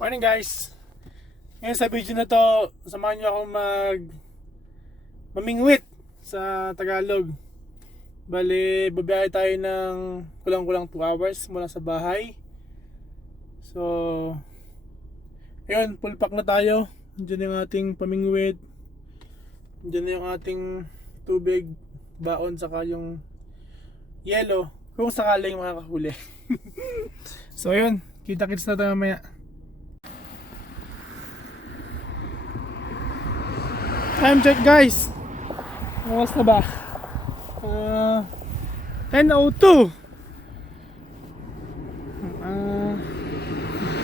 Morning guys! Ngayon sa video na to, samahan nyo ako mamingwit sa Tagalog. Bale, babiyahe tayo ng kulang-kulang 2 hours mula sa bahay. So, ayun, full pack na tayo. Diyan yung ating pamingwit. Diyan na yung ating tubig, baon, saka yung yelo kung sakaling makakahuli. So ayun, kita-kits na tayo mamaya. Time check guys. Oras na ba? 10:02.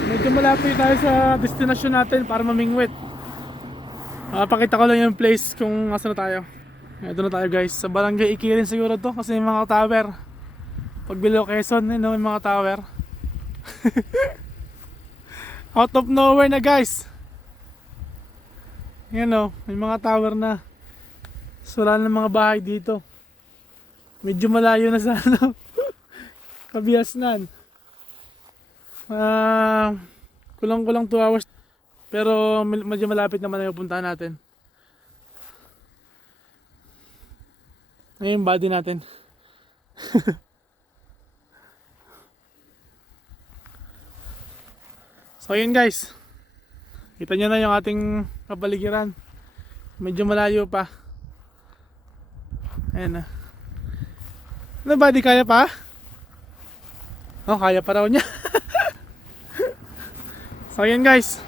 Medyo malapit tayo sa destination natin para mamingwit. Pakita ko lang yung place kung asa na tayo. Ito na tayo guys. Sa Barangay Ikirin siguro to kasi may mga tower. Pag below Quezon, may mga tower. Out of nowhere na guys. Yan o, may mga tower na. So wala na mga bahay dito. Medyo malayo na sa ano Kabiasnan. Kulang-kulang 2 hours. Pero medyo malapit naman na yung puntahan natin. Ngayon yung body natin. So yun guys, kita nyo na yung ating kapaligiran. Medyo malayo pa. Ayan na. Ano ba, di kaya pa? Oh, kaya pa raw niya. So yun guys,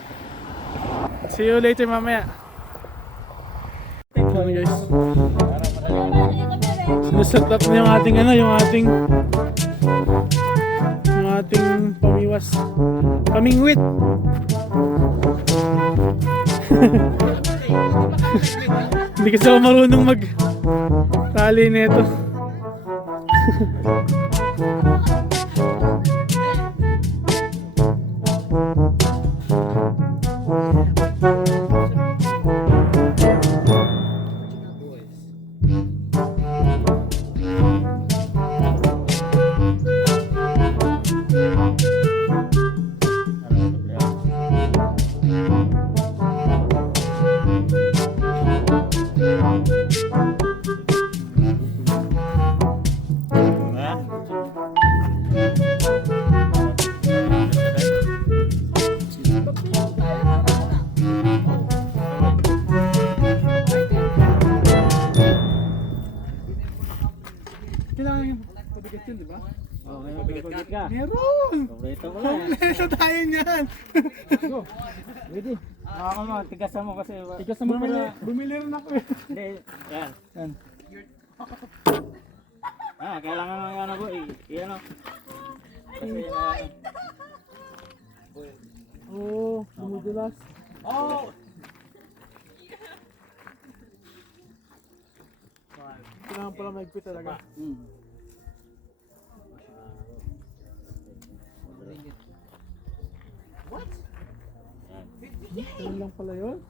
see you later mamaya. So guys, sineset up na yung ating yung ating pamiwas, pamingwit. Hindi kasi ako marunong mag-tali nito. Kailangan yung pabigat yun, di ba? Oo, may mabigat ka. Meron! Kompleto mo lang. Kompleto tayo niyan! Go. Ready? Ako mo, tigasan mo kasi. Tigas naman para bumili rin ako eh. Hindi, yan. Yan. Kailangan mo yung ano ko eh. Yan o. Kasi Oo, dumudulas. Oh! Kailangan pala maigpit talaga. What? Yan lang pala yun.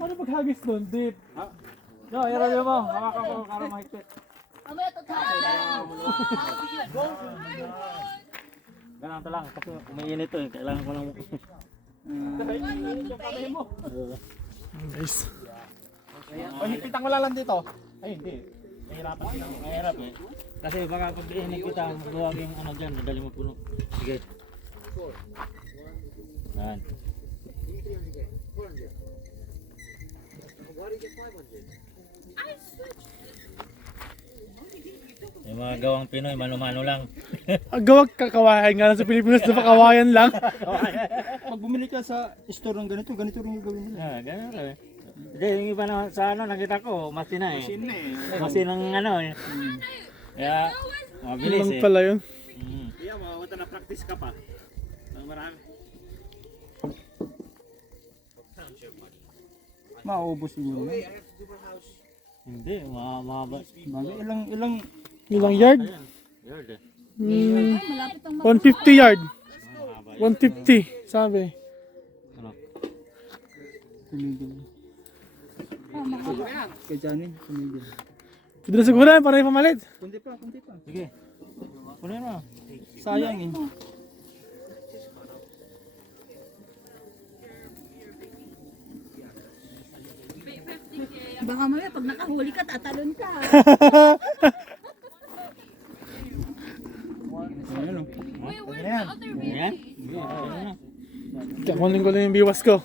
Paano maghagis doon? Deep. No, i-roll mo. Hawakan mo para mahigpit. Ganun to lang. Kasi umiinit to eh. Kailangan ko lang mo. Guys. Higpitan ko lang dito. Ay, hindi. Mahirap eh. Kasi baka pag iinit kita, magluwag yung ano dyan. Madali mo puno. Sige. Yan. Yung mga gawang Pinoy, mano-mano lang. Gawag kakawayan nga lang sa Pilipinas na pakawayan lang. Pag bumili ka sa store ng ganito rin yung gawin nila. Ganun lang eh. Hindi, yung iba na sa ano, nakita ko, masina eh. Machine na eh. Masinang ano eh. Kaya, mabilis Lang eh. pala yun. Iya, mawawata na practice ka pa. Ang marami. Maubos siguro. Hindi, mahaba. Ilang yard? Yard eh. 150 yard. Mahaba. 150, sabi. Ano? Tumigil. Kay Johnny, tumigil. Pwede na siguro para ipamalit. Kunti pa. Sige. Kunin mo. Sayang eh. Baka mamaya pag nakahuli ka, tatalon ka. Ayan o. Yan. Yan. Kunin ko lang yung biwas ko.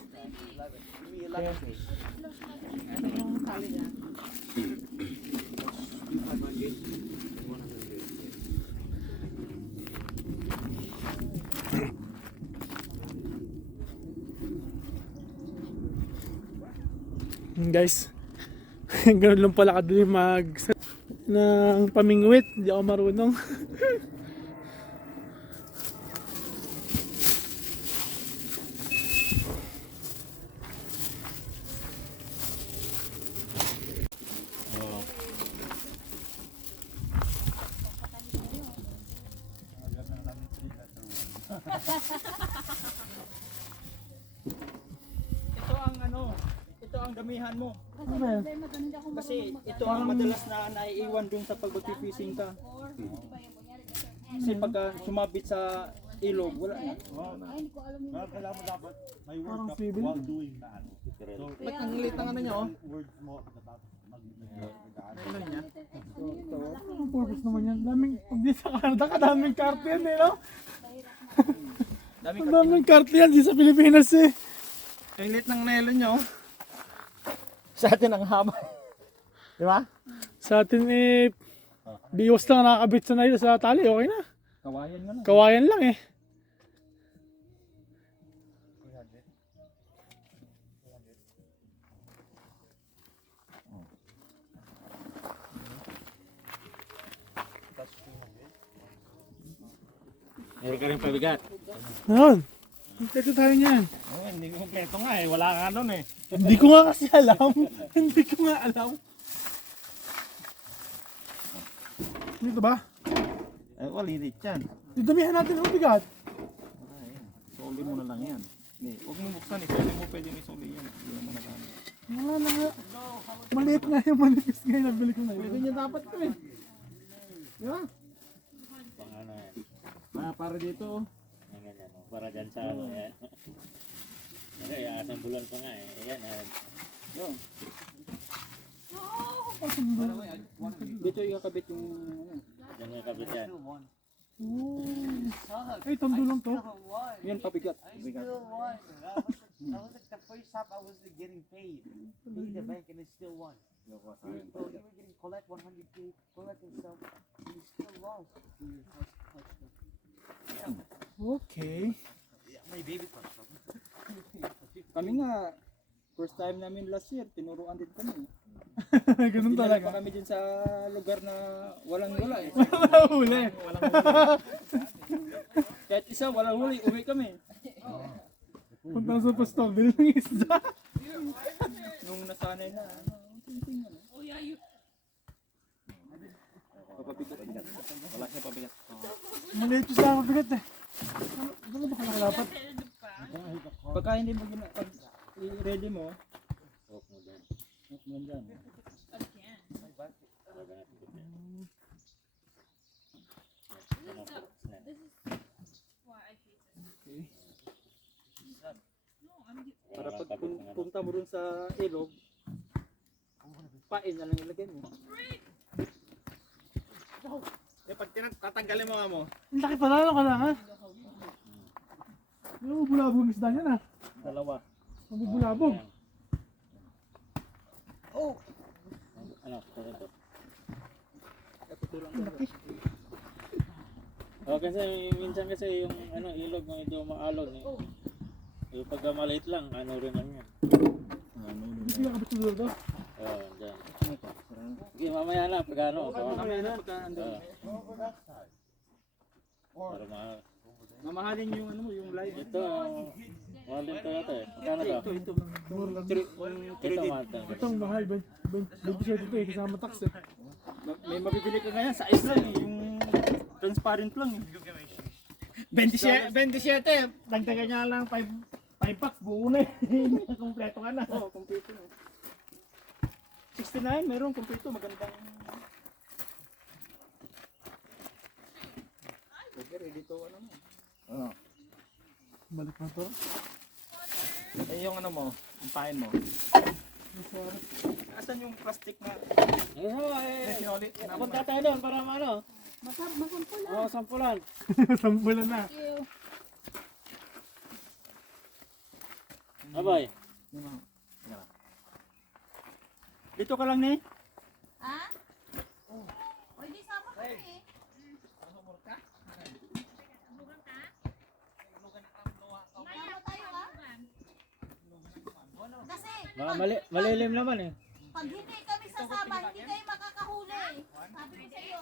Guys, ganoon lang pala kadali mag ng pamingwit, hindi ako marunong. Ito ang ano, ito ang damihan mo. Kasi ito ang madalas na naiiwan dun sa pag fishing ka. Kasi pagka sumabit sa ilog, wala na. Kailangan mo dapat may word Parang ka civil. while doing that. Ba't ang liit ng ano nyo? Words mo dapat Ano niya? Anong purpose naman yan? Daming, pag di sa Canada, kadaming karte yan eh, no? Dami Ang daming karte yan, di sa Pilipinas eh. Ang liit ng nelo nyo. Sa atin ang haba. Di ba? Sa atin eh, biwas lang nakakabit sa nail sa tali, okay na. Kawayan nga na. Kawayan lang eh. Meron ka rin pabigat. Noon, kompleto tayo niyan. Oh, hindi ko kompleto nga eh. Wala nga nun eh. Hindi ko nga kasi alam. Hindi ko nga alam. Dito ba? Eh, walilit yan. Didamihan natin ang bigat. Soli mo na lang yan. Huwag mo buksan eh. Pwede mo pwede may soli yan. Hindi naman nagamit. Wala na nga. Maliit nga yung manipis ngayon. Nabili ko na yun. Pwede niya dapat ito eh. Di ba? Pang ano yan. Para dito. Yan, ganyan. Oh. Para dyan sa ano yan. Okay, asang bulan pa nga eh. Ayan. Yun. Dito ikakabit yung ano. Diyan may kabit yan. Ay, tondo lang to. Yan pabigat. Pabigat. That was like the first time I was getting paid. Paid the bank and I still won. So you were getting collect 100K, collect and stuff, and you still lost. Okay. Yeah, my baby first. Kami nga, first time namin last year, tinuruan din kami. Ganun Dinala pa talaga. kami din sa lugar na walang wala eh. Huli. Kahit isa, walang huli, uwi kami. Punta sa pastor, bilhin ng isda. Nung nasanay na, ting-ting ano. Papabigat. Wala siya pabigat. Maliit yung sa mabigat eh. Ano ba kalakalapat? Pagka hindi mo pag i-ready mo, Huwag mo dyan. huwag mo dyan. Para pag punta mo dun sa ilog, pain na lang ilagay mo. Eh pag tatanggalin mo nga mo, Ang laki pala, ano kailangan? Yung bulabog ang isda niyan ah. dalawa. Mabubulabog. Ano? Ito. Tutulang Oh, kasi minsan kasi yung ano ilog medyo maalon eh. Yung pagka maliit lang, ano rin lang yan. Hindi sila kabit sa dulo to. Oh, dyan. Sige, mamaya na, pag ano. Mamaya na pagka andun. Para Mamahalin yung ano mo, yung live. ito, mahal din to ito eh. Magkano to? Ito. Mura lang. Ito mahal to. Itong mahal, 27 ito eh, kasama tax eh. May mabibili ka ngayon sa isla eh, yung transparent lang eh. 27, dagdagan niya lang 5 packs, buo na eh. Kompleto ka na. Oo, kompleto na. 69, meron kompleto, magandang. Okay, ready to ano mo. Balik na to. Eh yung ano mo, yung pain mo. Asan yung plastic na Ayun mo, sinoli? punta tayo doon para ano? Masampol lang. Oo, sampulan. Sambulan na. Abay. Dito ka lang ni. Ha? O, hindi sama ka eh. Sama tayo ha? Kasi, Baka malilim naman eh. pag hindi kami sasama, hindi kayo makakahuli. Sabi ko sa'yo.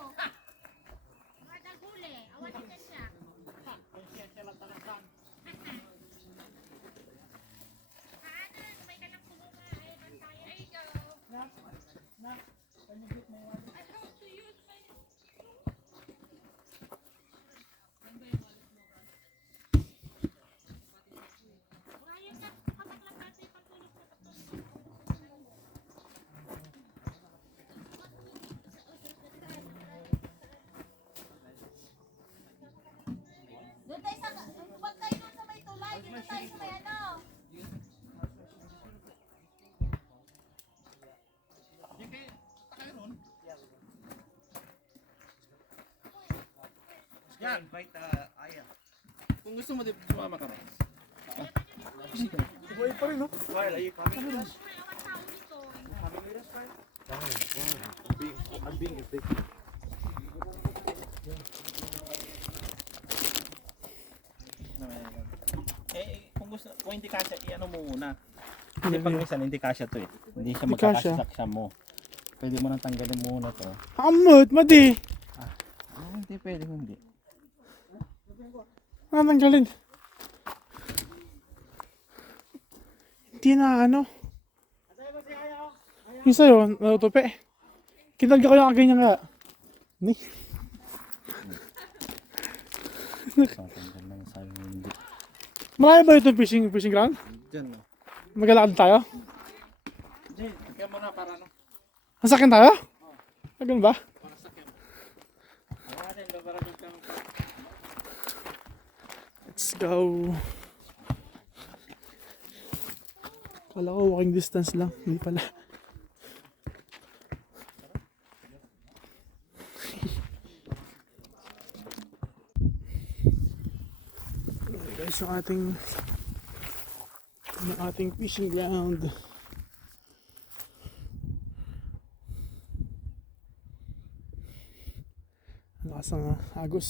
Doon tayo sa, huwag tayo doon sa may tulay. Dito tayo sa may ano. Yeah, invite Aya. Kung gusto mo, di sumama ka rin. Buhay pa rin, no? Kyle, are you coming with us? Coming with us, Kyle? I'm being evicted. Kung gusto, kung hindi kasya, i-ano mo muna. Kasi pag minsan hindi kasya to eh. Hindi siya Hindi kasya. magkakasya mo. Pwede mo nang tanggalin muna to. Amot, madi. Hindi pwede, hindi. Anong galing? Hindi na ano. Yung sa'yo, natutupi. Kinalga ko yung ganyan nga. Ni. Tanggal lang sa'yo, hindi. Marami ba itong fishing ground? Diyan no. Maglalakad tayo? Diyan, kaya mo na para no. Nasakyan tayo? Ganun ba? Let's go. Kala ko walking distance lang. Hindi pala. Okay, guys, yung ating fishing ground. Lakas ng agos.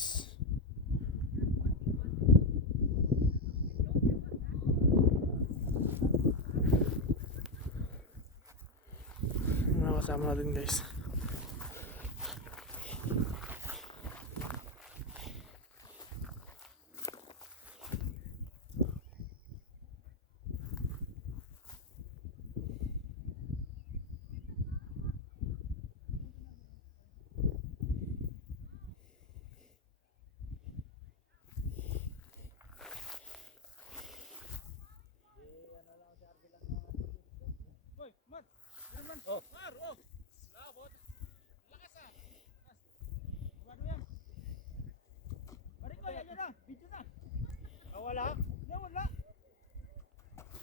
Yung mga kasama natin, guys.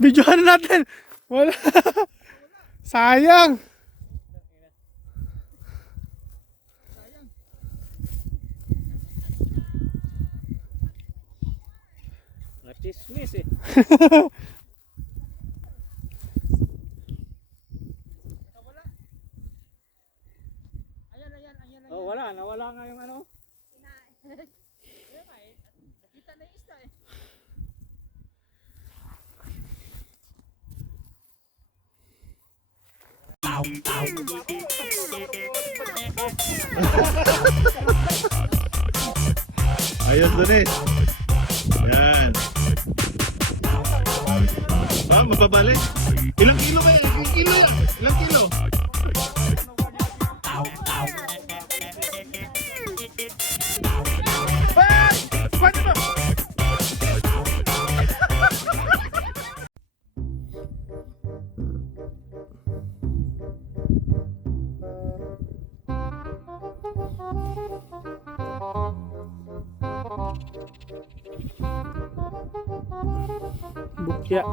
Videohan natin. Wala. Sayang. Nachismis eh. Oh, wala. Nawala nga yung ano. Ayos doon eh. Yan. Mababalik. Ilang kilo ba yan? Ilang kilo yan? Ilang kilo? Pwede ba?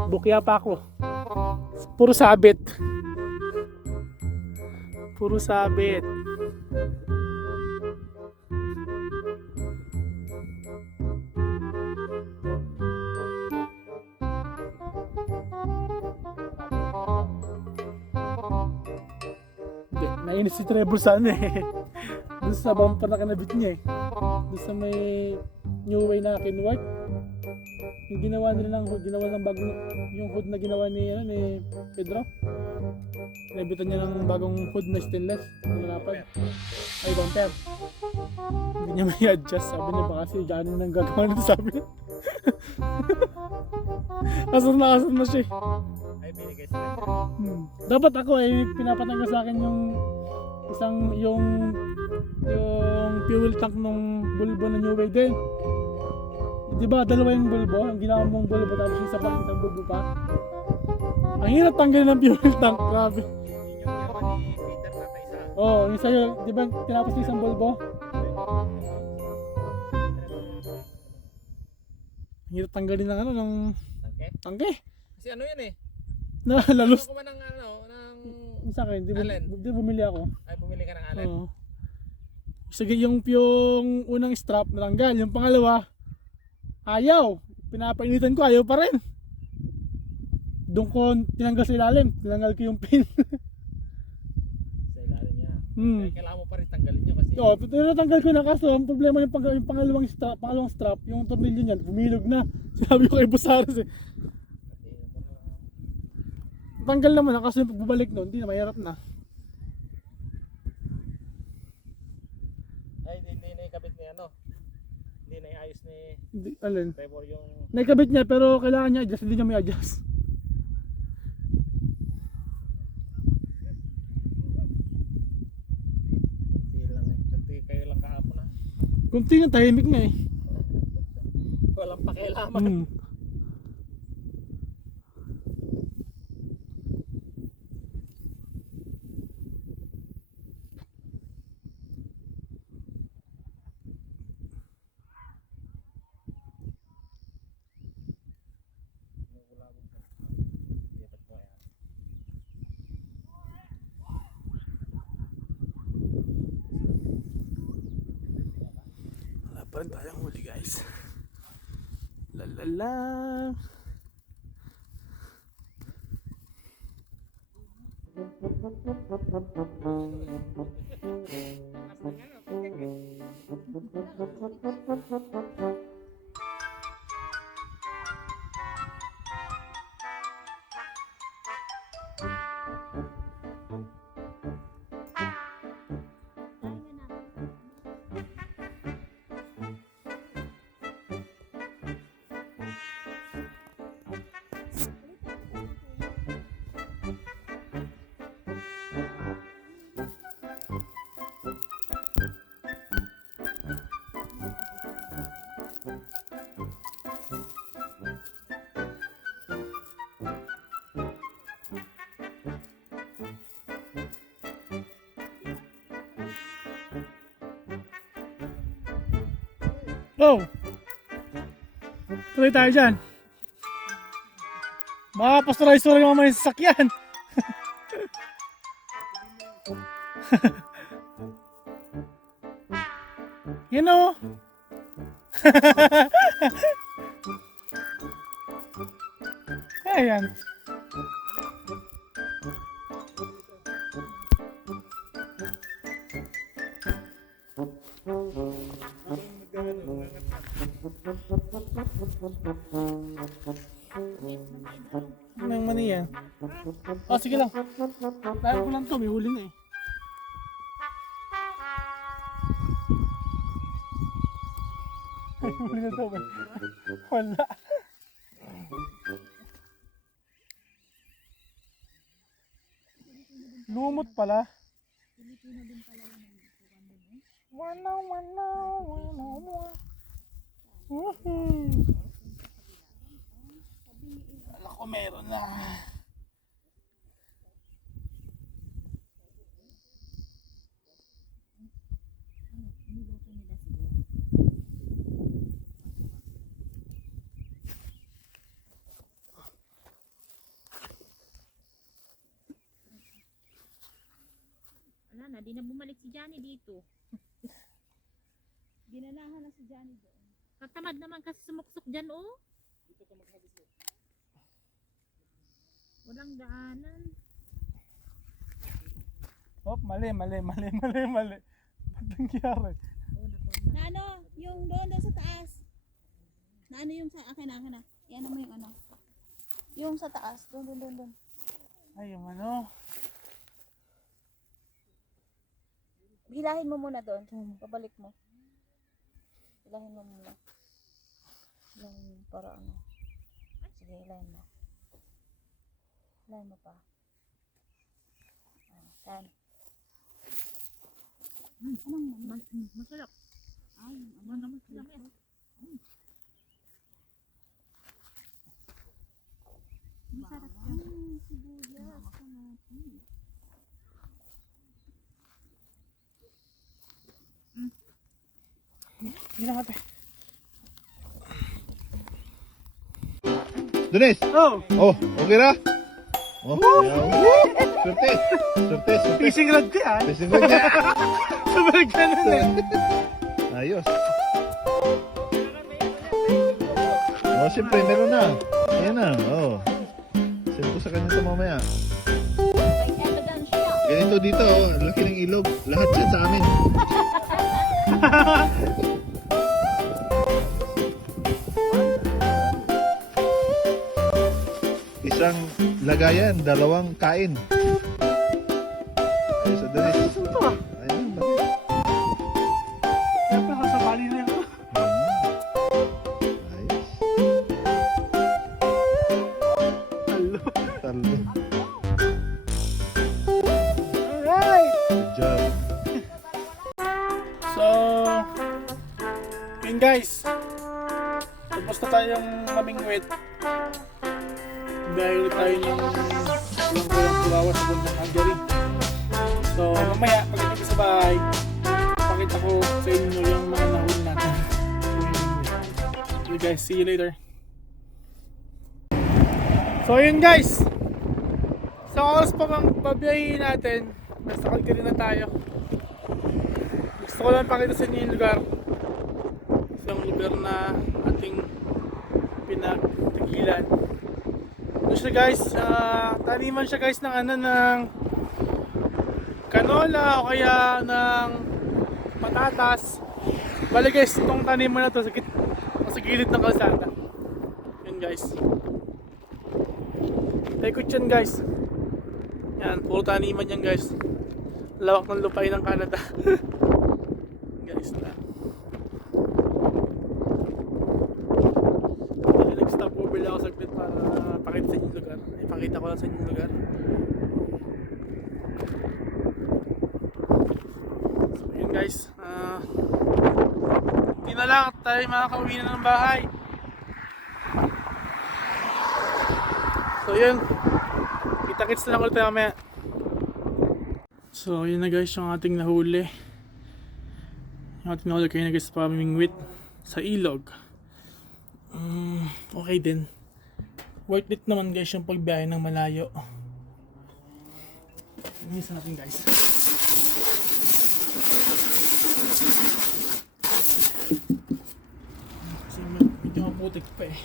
Bukya pa ako. Puro sabit. Puro sabit. Hindi, nainis si Trevor sa ano eh. Doon sa bumper na kinabit niya eh. Doon sa may new way na kinwork. Yung ginawa nila ng hood, ginawa ng bagong, yung hood na ginawa ni, ano, ni Pedro. Kinabitan niya ng bagong hood na stainless. Lumalapan. Ay, bumper. Hindi niya may adjust. Sabi niya baka si Johnny nang gagawa nito, sabi niya. Asar na siya eh. Ay, binigay sa kanya. Dapat ako ay pinapatanggal sa akin yung yung fuel tank nung bulbo na new way din. Di ba dalawa yung bulbo, ang ginawa mong bulbo tapos yung isa pang isang bulbo pa. Ang hirap tanggalin ng fuel tank, grabe. Yung ginawa ni Peter na isa. Oh, yung sa'yo, di ba tinapos yung isang bulbo? Ang hirap tanggalin ng ano, ng Okay? tangke. Kasi ano yan eh. Na lalos. Ako man ng ano, ng... Sa akin, Allen. di bumili ako. Ay, bumili ka ng Allen. Oo. Sige, yung unang strap natanggal, yung pangalawa ayaw. Pinapainitan ko, ayaw pa rin. Doon ko tinanggal sa ilalim, tinanggal ko yung pin. Sa ilalim niya. Hmm. Kaya kailangan mo pa rin tanggalin nyo kasi... Oo, tinatanggal ko na kaso ang problema yung pangalawang strap, yung tornilyo niyan, bumilog na. Sinabi ko kay Busares eh. Tanggal naman na kaso yung pagbabalik nun, hindi na, mahirap na. Ay, hindi na ikabit ni ano. Hindi na iayos ni Alin? Trevor yung... Naikabit niya pero kailangan niya adjust, hindi niya may adjust. Kanti kayo lang kahapon na. Kunti nga, tahimik nga eh. Walang pakialaman. Wala pa rin tayong huli guys. Lalala. Oh! Tuloy tayo dyan. Makapasturize-tuloy yung mga sasakyan. You know? Ayan. Anong mani yan? Oh, sige lang. Dahil ko lang to, may huli na eh. Ay, huli na to ba? Wala. Lumot pala. Wala. Alam ko meron na. na, di na bumalik si Johnny dito. Ginanahan na si Johnny doon. Katamad naman kasi sumuksok dyan, oh. Dito ka maghabis mo. Walang daanan. Oh, mali. Ba't nangyari? Na ano, yung doon sa taas. Na ano yung sa akin na. Yan mo yung ano. Yung sa taas, doon. Ay, yung ano. Hilahin mo muna doon. Pabalik mo. Hilahin mo muna. Hilahin mo para ano. Sige, hilahin mo. Hilahin mo pa. Saan? Masarap. Ay, masarap yan. Masarap yan. Sibuyas. Hindi na kate. Dunes! Oh! Oh, okay na? Oh, yeah. Surte. Fishing rod ko yan. Fishing rod niya. Sobrang ganun eh. Ayos. Oh, siyempre, meron na. Ayan na, oh. Send ko sa kanya ito mamaya. May evidence siya. Ganito dito, oh. Ang laki ng ilog. Lahat yan sa amin. Isang lagayan, dalawang kain. Ayos, Adonis. Saan to ah? Ayun, laki. Kaya pa sa bali na yun. Ayos. Hello. Talo. Alright! Good job. So, yun guys. Tapos na tayong mamingwit. Dahil ulit tayo ng kulang kuwawa sa bundang Hungary. So, mamaya, pagdating ko sa bahay, pakita ko sa inyo yung mga nahuli natin. So guys, see you later. So yun guys, sa oras pa bang babiyahin natin, nasa Calgary na tayo. Gusto ko lang pakita sa inyo yung lugar. Isang lugar na ating pinagtagilan. Ano siya guys, taniman siya guys ng ano, ng canola o kaya ng patatas. Bali guys, itong taniman na to sa gilid ng kalsada. Yan guys. Taikot yan guys. Yan, puro taniman yan guys. Lawak ng lupain ng Canada. Guys na. Nag-stop over lang ako saglit para pakita sa inyo yung lugar. Ipakita ko lang sa inyo yung lugar. So yun guys, hindi na lang tayo makakauwi na ng bahay. So yun, kita-kits na lang ulit tayo mamaya. So yun na guys yung ating nahuli. Yung ating nahuli kayo na guys sa pamimingwit sa ilog. Okay din. Worth it naman guys yung pagbiyahe ng malayo. Isa natin guys. Kasi medyo maputik pa eh.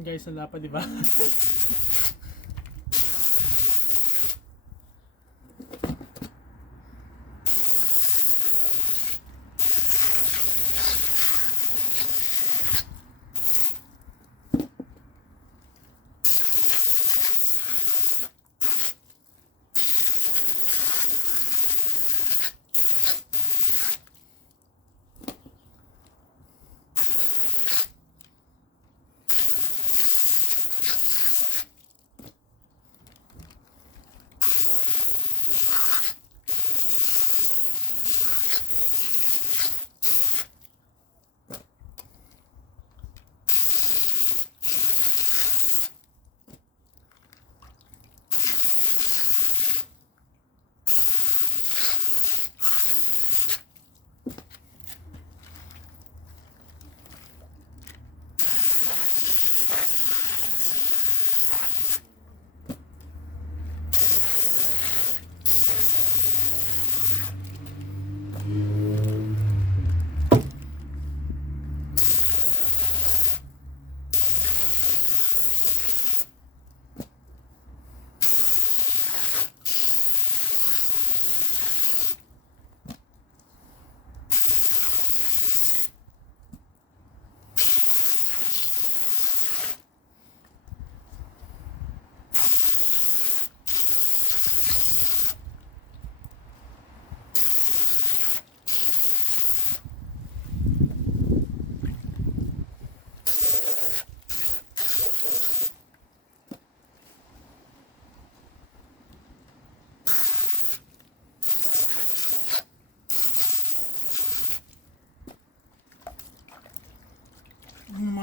Guys, wala pa, di ba?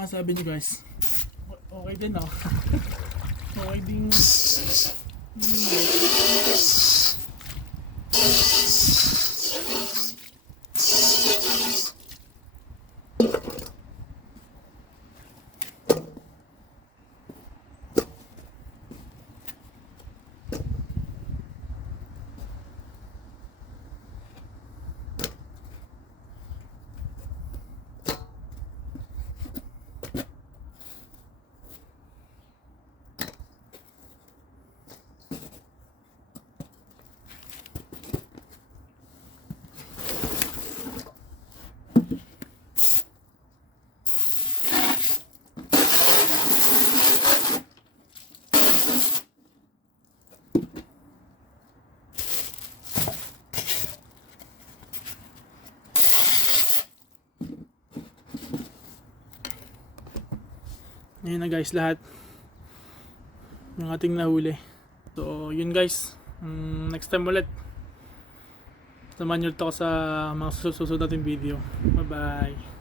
masasabi niyo guys? Okay din oh. Okay din. Ayan na guys lahat yung ating nahuli. So yun guys, next time ulit samahan nyo ito sa mga susunod nating video. Bye bye.